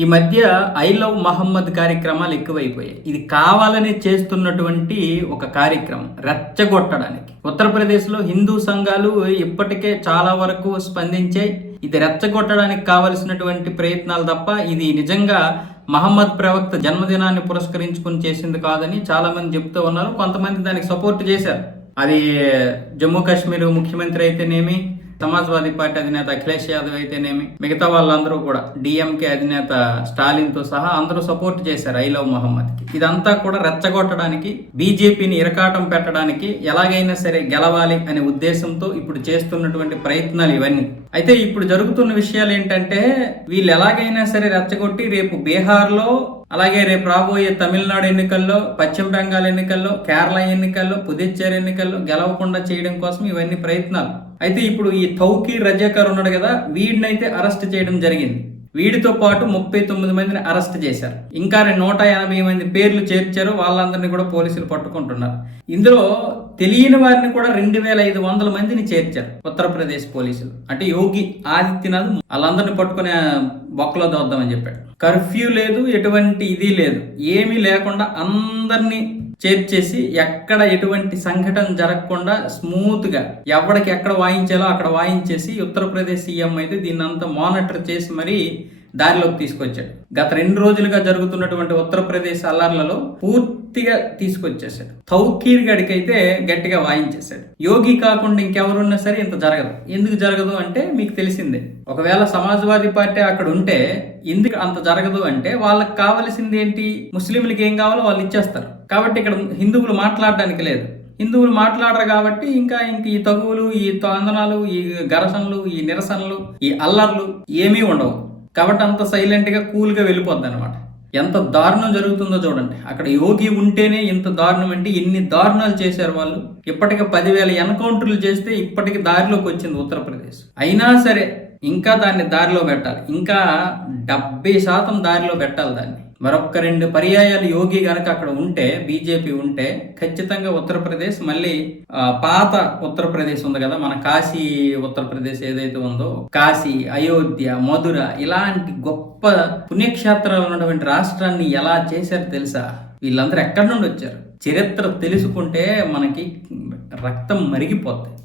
ఈ మధ్య I love Mohammed కార్యక్రమాలు ఎక్కువైపోయాయి. ఇది కావాలని చేస్తున్నటువంటి ఒక కార్యక్రమం రెచ్చగొట్టడానికి. ఉత్తరప్రదేశ్లో హిందూ సంఘాలు ఇప్పటికే చాలా వరకు స్పందించాయి. ఇది రెచ్చగొట్టడానికి కావలసినటువంటి ప్రయత్నాలు తప్ప ఇది నిజంగా మహమ్మద్ ప్రవక్త జన్మదినాన్ని పురస్కరించుకుని చేసింది కాదని చాలామంది చెప్తూ ఉన్నారు. కొంతమంది దానికి సపోర్ట్ చేశారు. అది జమ్మూ కాశ్మీర్ ముఖ్యమంత్రి అయితేనేమి సమాజ్వాదీ పార్టీ అధినేత అఖిలేష్ యాదవ్ అయితేనేమి మిగతా వాళ్ళందరూ కూడా డిఎంకే అధినేత స్టాలిన్తో సహా అందరూ సపోర్ట్ చేశారు ఐ లవ్ మహమ్మద్కి ఇదంతా కూడా రెచ్చగొట్టడానికి బీజేపీని ఇరకాటం పెట్టడానికి ఎలాగైనా సరే గెలవాలి అనే ఉద్దేశంతో ఇప్పుడు చేస్తున్నటువంటి ప్రయత్నాలు ఇవన్నీ. అయితే ఇప్పుడు జరుగుతున్న విషయాలు ఏంటంటే వీళ్ళు ఎలాగైనా సరే రెచ్చగొట్టి రేపు బీహార్లో అలాగే రేపు రాబోయే తమిళనాడు ఎన్నికల్లో పశ్చిమ బెంగాల్ ఎన్నికల్లో కేరళ ఎన్నికల్లో పుదుచ్చేరి ఎన్నికల్లో గెలవకుండా చేయడం కోసం ఇవన్నీ ప్రయత్నాలు. అయితే ఇప్పుడు ఈ తౌకి రజాకర్ ఉన్నాడు కదా వీడినైతే అరెస్ట్ చేయడం జరిగింది. వీడితో పాటు ముప్పై తొమ్మిది మందిని అరెస్ట్ చేశారు. ఇంకా నూట ఎనభై మంది పేర్లు చేర్చారు. వాళ్ళందరినీ కూడా పోలీసులు పట్టుకుంటున్నారు. ఇందులో తెలియని వారిని కూడా రెండు వేల ఐదు వందల మందిని చేర్చారు ఉత్తరప్రదేశ్ పోలీసులు. అంటే యోగి ఆదిత్యనాథ్ వాళ్ళందరిని పట్టుకునే బొక్కలో దోద్దామని చెప్పాడు. కర్ఫ్యూ లేదు ఎటువంటి ఇది లేదు. ఏమీ లేకుండా అందరినీ చేర్చేసి ఎక్కడ ఎటువంటి సంఘటన జరగకుండా స్మూత్గా ఎవడికి ఎక్కడ వాయించాలో అక్కడ వాయించేసి ఉత్తరప్రదేశ్ సీఎం అయితే దీన్ని అంతా మానిటర్ చేసి మరీ దారిలోకి తీసుకొచ్చాడు. గత రెండు రోజులుగా జరుగుతున్నటువంటి ఉత్తరప్రదేశ్ అల్లర్లలో పూర్తి పూర్తిగా తీసుకొచ్చేసాడు తౌకీర్ గడికైతే గట్టిగా వాయించేశాడు. యోగి కాకుండా ఇంకెవరున్నా సరే ఇంత జరగదు. ఎందుకు జరగదు అంటే మీకు తెలిసిందే. ఒకవేళ సమాజ్వాదీ పార్టీ అక్కడ ఉంటే ఎందుకు అంత జరగదు అంటే వాళ్ళకి కావలసింది ఏంటి? ముస్లింలకి ఏం కావాలో వాళ్ళు ఇచ్చేస్తారు. కాబట్టి ఇక్కడ హిందువులు మాట్లాడడానికి లేదు. హిందువులు మాట్లాడరు కాబట్టి ఇంకా ఇంక ఈ తగువులు ఈ తొందనాలు ఈ గరసనలు ఈ నిరసనలు ఈ అల్లర్లు ఏమీ ఉండవు. కాబట్టి అంత సైలెంట్గా కూల్గా వెళ్ళిపోద్ది అనమాట ఎంత దారుణం జరుగుతుందో చూడండి. అక్కడ యోగి ఉంటేనే ఇంత దారుణం అంటే ఎన్ని దారుణాలు చేశారు వాళ్ళు? ఇప్పటికి పదివేల ఎన్కౌంటర్లు చేస్తే ఇప్పటికి దారిలోకి వచ్చింది ఉత్తరప్రదేశ్. అయినా సరే ఇంకా దాన్ని దారిలో పెట్టాలి. ఇంకా డెబ్బై శాతం దారిలో పెట్టాలి దాన్ని. మరొక రెండు పర్యాయాలు యోగి గనక అక్కడ ఉంటే బీజేపీ ఉంటే ఖచ్చితంగా ఉత్తరప్రదేశ్ మళ్ళీ పాత ఉత్తరప్రదేశ్ ఉంది కదా మన కాశీ ఉత్తరప్రదేశ్ ఏదైతే ఉందో కాశీ అయోధ్య మధుర ఇలాంటి గొప్ప పుణ్యక్షేత్రాలు ఉన్నటువంటి రాష్ట్రాన్ని ఎలా చేశారు తెలుసా? వీళ్ళందరూ ఎక్కడి నుండి వచ్చారు? చరిత్ర తెలుసుకుంటే మనకి రక్తం మరిగిపోతుంది